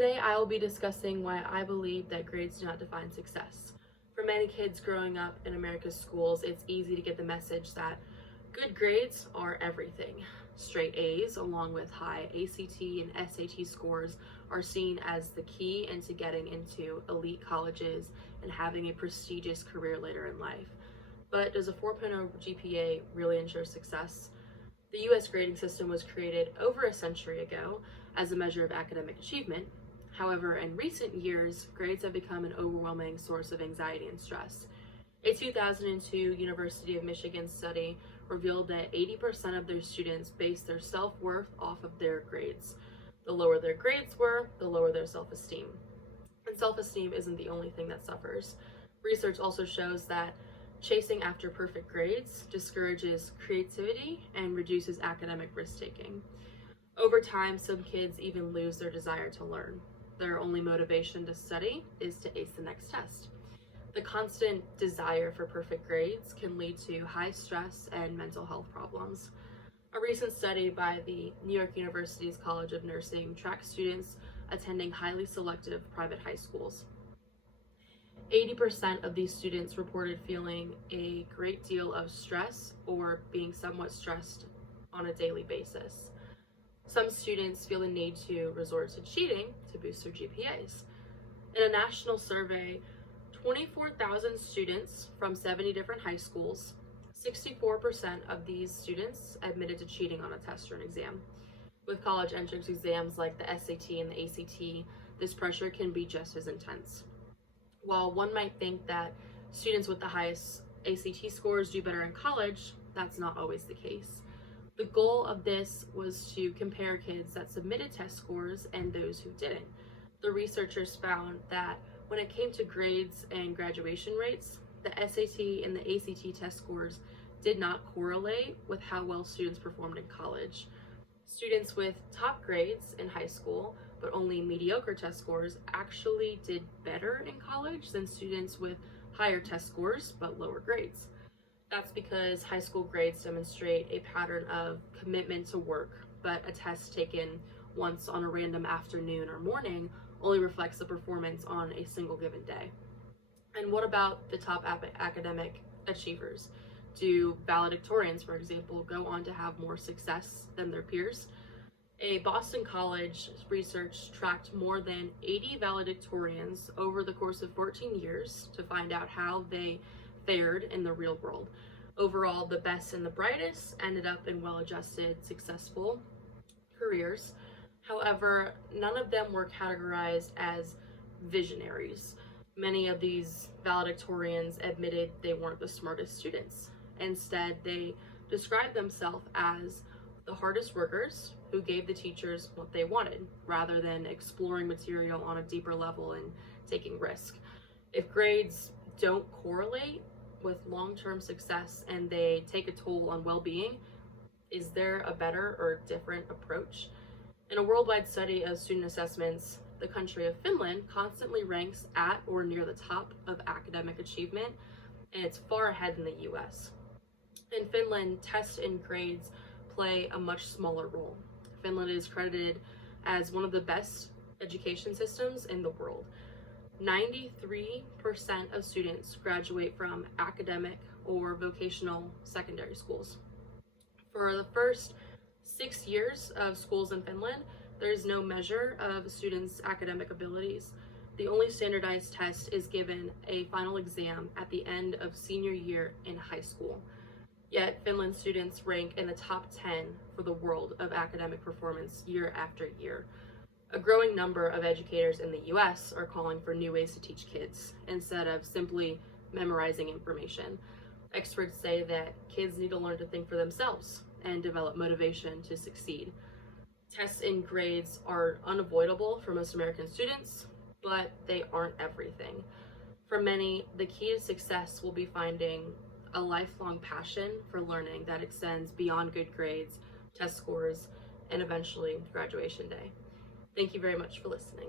Today I will be discussing why I believe that grades do not define success. For many kids growing up in America's schools, it's easy to get the message that good grades are everything. Straight A's, along with high ACT and SAT scores, are seen as the key into getting into elite colleges and having a prestigious career later in life. But does a 4.0 GPA really ensure success? The US grading system was created over a century ago as a measure of academic achievement. However, in recent years, grades have become an overwhelming source of anxiety and stress. A 2002 University of Michigan study revealed that 80% of their students base their self-worth off of their grades. The lower their grades were, the lower their self-esteem. And self-esteem isn't the only thing that suffers. Research also shows that chasing after perfect grades discourages creativity and reduces academic risk-taking. Over time, some kids even lose their desire to learn. Their only motivation to study is to ace the next test. The constant desire for perfect grades can lead to high stress and mental health problems. A recent study by the New York University's College of Nursing tracked students attending highly selective private high schools. 80% of these students reported feeling a great deal of stress or being somewhat stressed on a daily basis. Some students feel the need to resort to cheating to boost their GPAs. In a national survey, 24,000 students from 70 different high schools, 64% of these students admitted to cheating on a test or an exam. With college entrance exams like the SAT and the ACT, this pressure can be just as intense. While one might think that students with the highest ACT scores do better in college, that's not always the case. The goal of this was to compare kids that submitted test scores and those who didn't. The researchers found that when it came to grades and graduation rates, the SAT and the ACT test scores did not correlate with how well students performed in college. Students with top grades in high school but only mediocre test scores actually did better in college than students with higher test scores but lower grades. That's because high school grades demonstrate a pattern of commitment to work, but a test taken once on a random afternoon or morning only reflects the performance on a single given day. And what about the top academic achievers? Do valedictorians, for example, go on to have more success than their peers? A Boston College research tracked more than 80 valedictorians over the course of 14 years to find out how they fared in the real world. Overall, the best and the brightest ended up in well-adjusted, successful careers. However, none of them were categorized as visionaries. Many of these valedictorians admitted they weren't the smartest students. Instead, they described themselves as the hardest workers who gave the teachers what they wanted, rather than exploring material on a deeper level and taking risk. If grades don't correlate with long-term success and they take a toll on well-being, is there a better or different approach? In a worldwide study of student assessments, the country of Finland constantly ranks at or near the top of academic achievement, and it's far ahead in the US. In Finland, tests and grades play a much smaller role. Finland is credited as one of the best education systems in the world. 93% of students graduate from academic or vocational secondary schools. For the first 6 years of schools in Finland, there is no measure of students' academic abilities. The only standardized test is given a final exam at the end of senior year in high school. Yet, Finland students rank in the top 10 for the world of academic performance year after year. A growing number of educators in the US are calling for new ways to teach kids instead of simply memorizing information. Experts say that kids need to learn to think for themselves and develop motivation to succeed. Tests and grades are unavoidable for most American students, but they aren't everything. For many, the key to success will be finding a lifelong passion for learning that extends beyond good grades, test scores, and eventually graduation day. Thank you very much for listening.